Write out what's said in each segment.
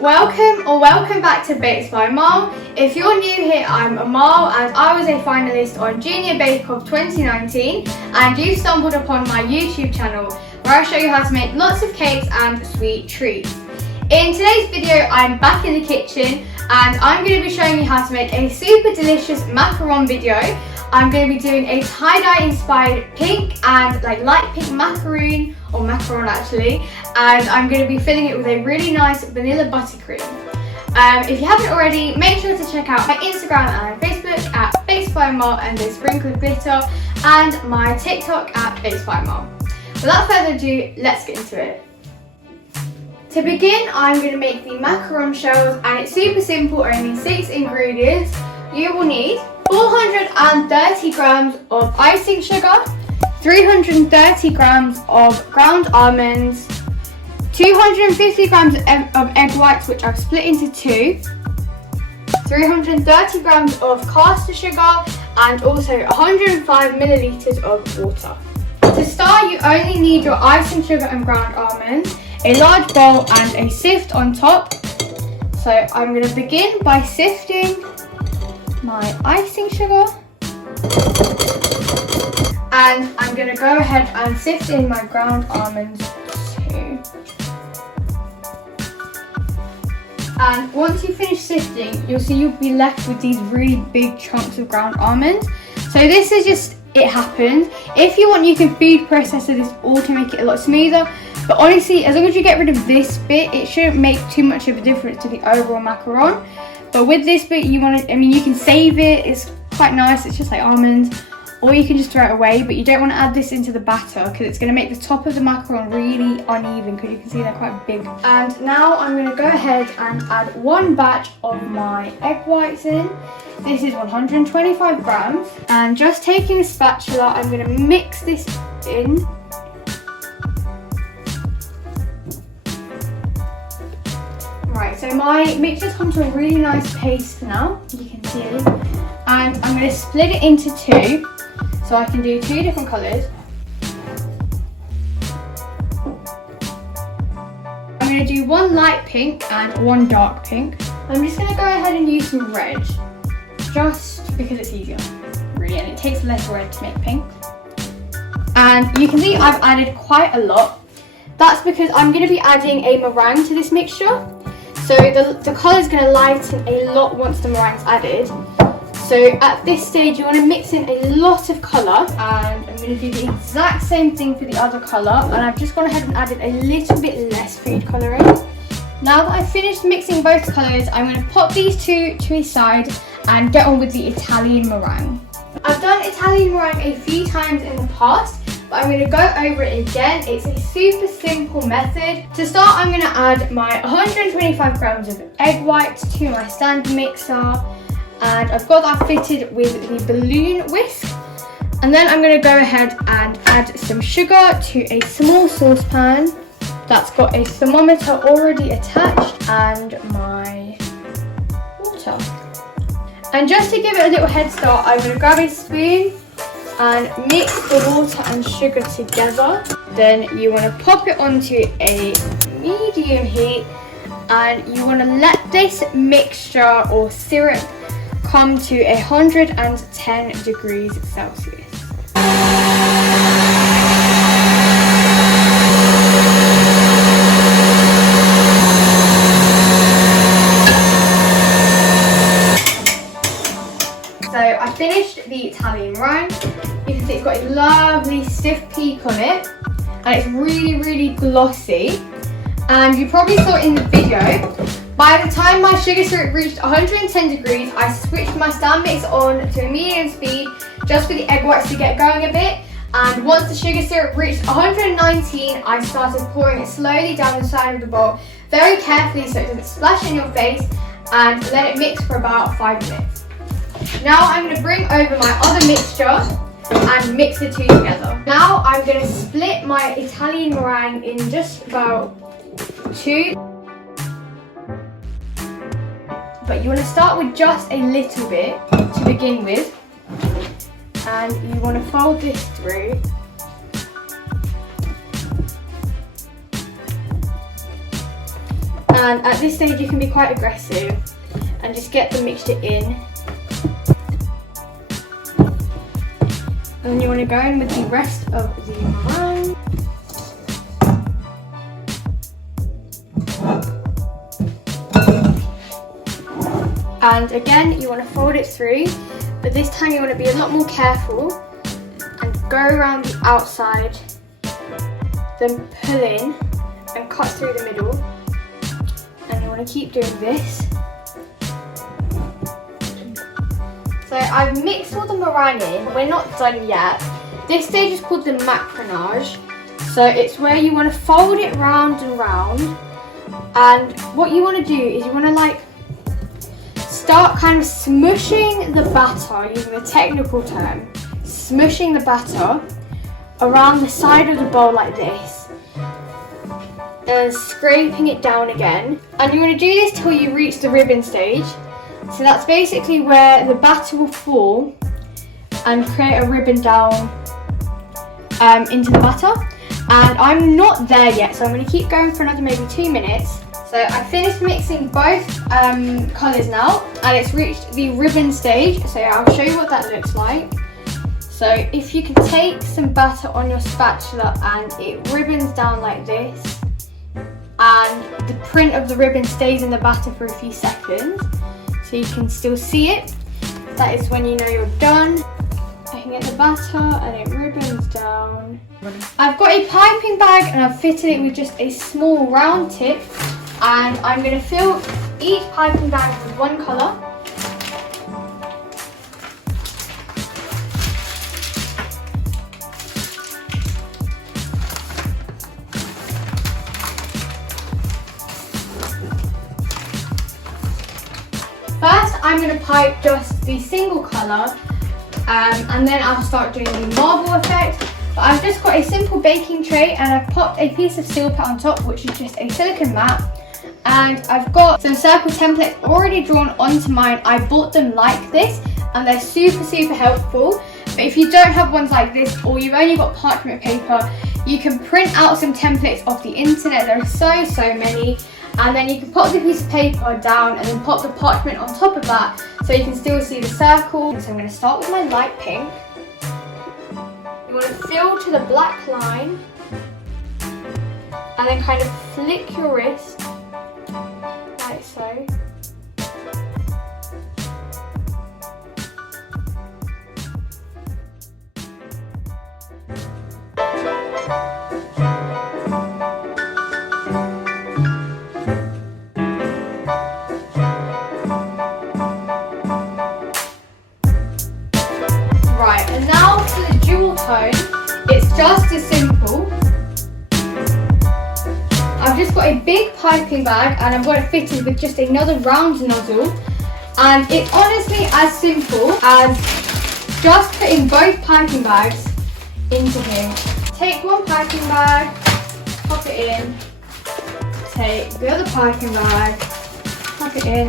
Welcome back to Bakes by Amal. If you're new here, I'm Amal and I was a finalist on Junior Bake Off 2019 and you stumbled upon my YouTube channel where I show you how to make lots of cakes and sweet treats. In today's video, I'm back in the kitchen and I'm going to be showing you how to make a super delicious macaron video. I'm going to be doing a tie-dye inspired pink and light pink macaroon, or macaron actually, and I'm going to be filling it with a really nice vanilla buttercream. If you haven't already, make sure to check out my Instagram and Facebook at Bakes by Amal and the Sprinkle of Glitter, and my TikTok at Bakes by Amal. Without further ado, let's get into it. To begin, I'm going to make the macaron shells, and it's super simple, only 6 ingredients. You will need 430 grams of icing sugar, 330 grams of ground almonds, 250 grams of egg whites, which I've split into 2, 330 grams of caster sugar, and also 105 milliliters of water. To start, you only need your icing sugar and ground almonds, a large bowl and a sift on top. So I'm going to begin by sifting my icing sugar, and I'm going to go ahead and sift in my ground almonds too. And once you finish sifting, you'll see you'll be left with these really big chunks of ground almonds. So this is just, it happens. If you want, you can food process this all to make it a lot smoother. But honestly, as long as you get rid of this bit, it shouldn't make too much of a difference to the overall macaron. But with this bit, you can save it. It's quite nice. It's just like almonds, or you can just throw it away. But you don't want to add this into the batter because it's going to make the top of the macaron really uneven, because you can see they're quite big. And now I'm going to go ahead and add 1 batch of my egg whites in. This is 125 grams. And just taking a spatula, I'm going to mix this in. Right, so my mixture's come to a really nice paste now, you can see it. And I'm going to split it into 2, so I can do 2 different colours. I'm going to do 1 light pink and 1 dark pink. I'm just going to go ahead and use some red, just because it's easier, really, and it takes less red to make pink. And you can see I've added quite a lot. That's because I'm going to be adding a meringue to this mixture. So the colour is going to lighten a lot once the meringue's added. So at this stage you want to mix in a lot of colour, and I'm going to do the exact same thing for the other colour, and I've just gone ahead and added a little bit less food colouring. Now that I've finished mixing both colours, I'm going to pop these two to a side and get on with the Italian meringue. I've done Italian meringue a few times in the past, but I'm going to go over it again. It's a super simple method. To start, I'm going to add my 125 grams of egg whites to my stand mixer, and I've got that fitted with the balloon whisk. And then I'm going to go ahead and add some sugar to a small saucepan that's got a thermometer already attached, and my water. And just to give it a little head start, I'm going to grab a spoon and mix the water and sugar together. Then you want to pop it onto a medium heat, and you want to let this mixture or syrup come to 110 degrees Celsius. So I finished the Italian meringue. You can see it's got a lovely stiff peak on it, and it's really glossy. And you probably saw in the video, by the time my sugar syrup reached 110 degrees, I switched my stand mix on to a medium speed just for the egg whites to get going a bit. And once the sugar syrup reached 119, I started pouring it slowly down the side of the bowl, very carefully so it doesn't splash in your face, and let it mix for about 5 minutes. Now I'm going to bring over my other mixture and mix the two together. Now I'm going to split my Italian meringue in just about 2. But you want to start with just a little bit to begin with. And you want to fold this through. And at this stage you can be quite aggressive and just get the mixture in. And then you want to go in with the rest of the meringue. And again, you want to fold it through, but this time you want to be a lot more careful and go around the outside, then pull in and cut through the middle. And you want to keep doing this. So I've mixed all the meringue in, but we're not done yet. This stage is called the macaronage. So it's where you want to fold it round and round. And what you want to do is you want to like start kind of smushing the batter, using the technical term, smushing the batter around the side of the bowl like this. And scraping it down again. And you want to do this till you reach the ribbon stage. So that's basically where the batter will fall and create a ribbon down into the batter. And I'm not there yet, so I'm going to keep going for another maybe 2 minutes. So I finished mixing both colours now, and it's reached the ribbon stage. So I'll show you what that looks like. So if you can take some batter on your spatula and it ribbons down like this, and the print of the ribbon stays in the batter for a few seconds, so you can still see it, that is when you know you're done. I can get the batter and it ribbons down. I've got a piping bag and I've fitted it with just a small round tip, and I'm going to fill each piping bag with one colour. First, I'm going to pipe just the single colour, and then I'll start doing the marble effect. But I've just got a simple baking tray and I've popped a piece of steel pet on top, which is just a silicone mat. And I've got some circle templates already drawn onto mine. I bought them like this and they're super helpful. But if you don't have ones like this, or you've only got parchment paper, you can print out some templates off the internet. There are so many. And then you can pop the piece of paper down and then pop the parchment on top of that so you can still see the circle. So I'm going to start with my light pink. You want to fill to the black line and then kind of flick your wrist like so. Right, and now for the jewel tone, it's just as simple. I've just got a big piping bag and I've got it fitted with just another round nozzle, and it's honestly as simple as just putting both piping bags into here. Take one piping bag, pop it in, take the other piping bag, pop it in,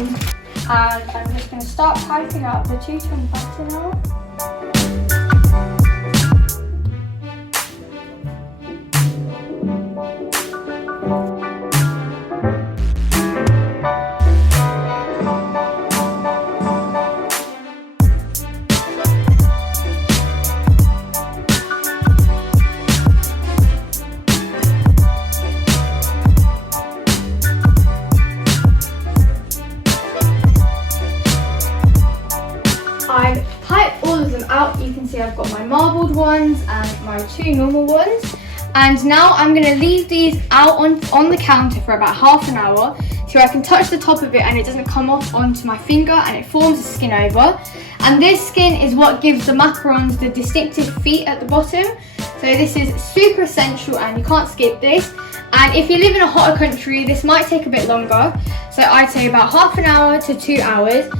and I'm just going to start piping up the two-tone batter now. I've piped all of them out. You can see I've got my marbled ones and my two normal ones. And now I'm going to leave these out on the counter for about half an hour so I can touch the top of it and it doesn't come off onto my finger and it forms a skin over. And this skin is what gives the macarons the distinctive feet at the bottom. So this is super essential and you can't skip this. And if you live in a hotter country, this might take a bit longer. So I'd say about half an hour to 2 hours.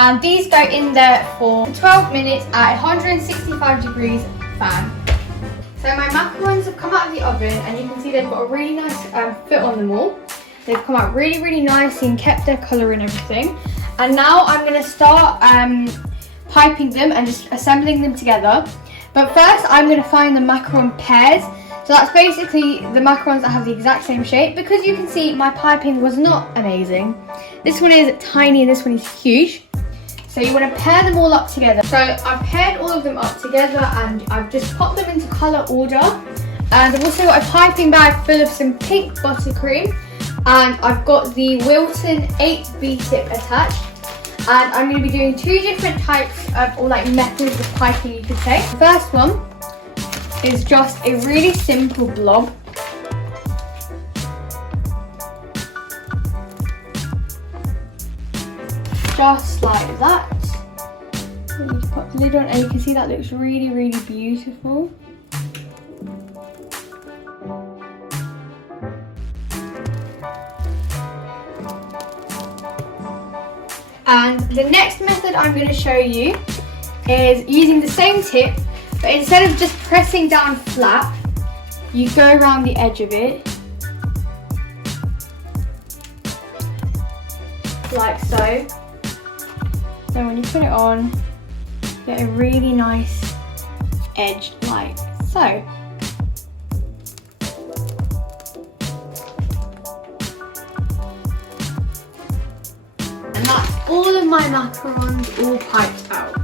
And these go in there for 12 minutes at 165 degrees fan. So my macarons have come out of the oven and you can see they've got a really nice fit on them all. They've come out really nice and kept their colour and everything. And now I'm going to start piping them and just assembling them together. But first I'm going to find the macaron pairs. So that's basically the macarons that have the exact same shape. Because you can see my piping was not amazing. This one is tiny and this one is huge. So you want to pair them all up together. So I've paired all of them up together and I've just popped them into colour order. And I've also got a piping bag full of some pink buttercream. And I've got the Wilton 8B tip attached. And I'm going to be doing two different types of, or like methods of piping, you could say. The first one is just a really simple blob. Just like that. And you put the lid on and you can see that looks really, really beautiful. And the next method I'm going to show you is using the same tip, but instead of just pressing down flat, you go around the edge of it, like so. Then when you put it on, you get a really nice edge like so. And that's all of my macarons all piped out.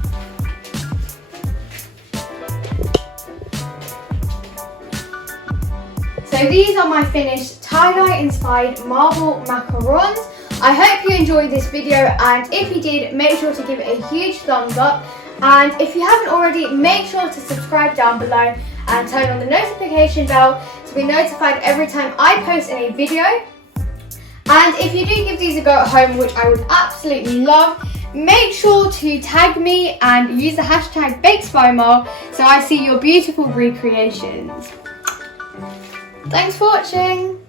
So these are my finished tie-dye inspired marble macarons. I hope you enjoyed this video, and if you did, make sure to give it a huge thumbs up. And if you haven't already, make sure to subscribe down below and turn on the notification bell to be notified every time I post a new video. And if you do give these a go at home, which I would absolutely love, make sure to tag me and use the hashtag BakesByMar so I see your beautiful recreations. Thanks for watching.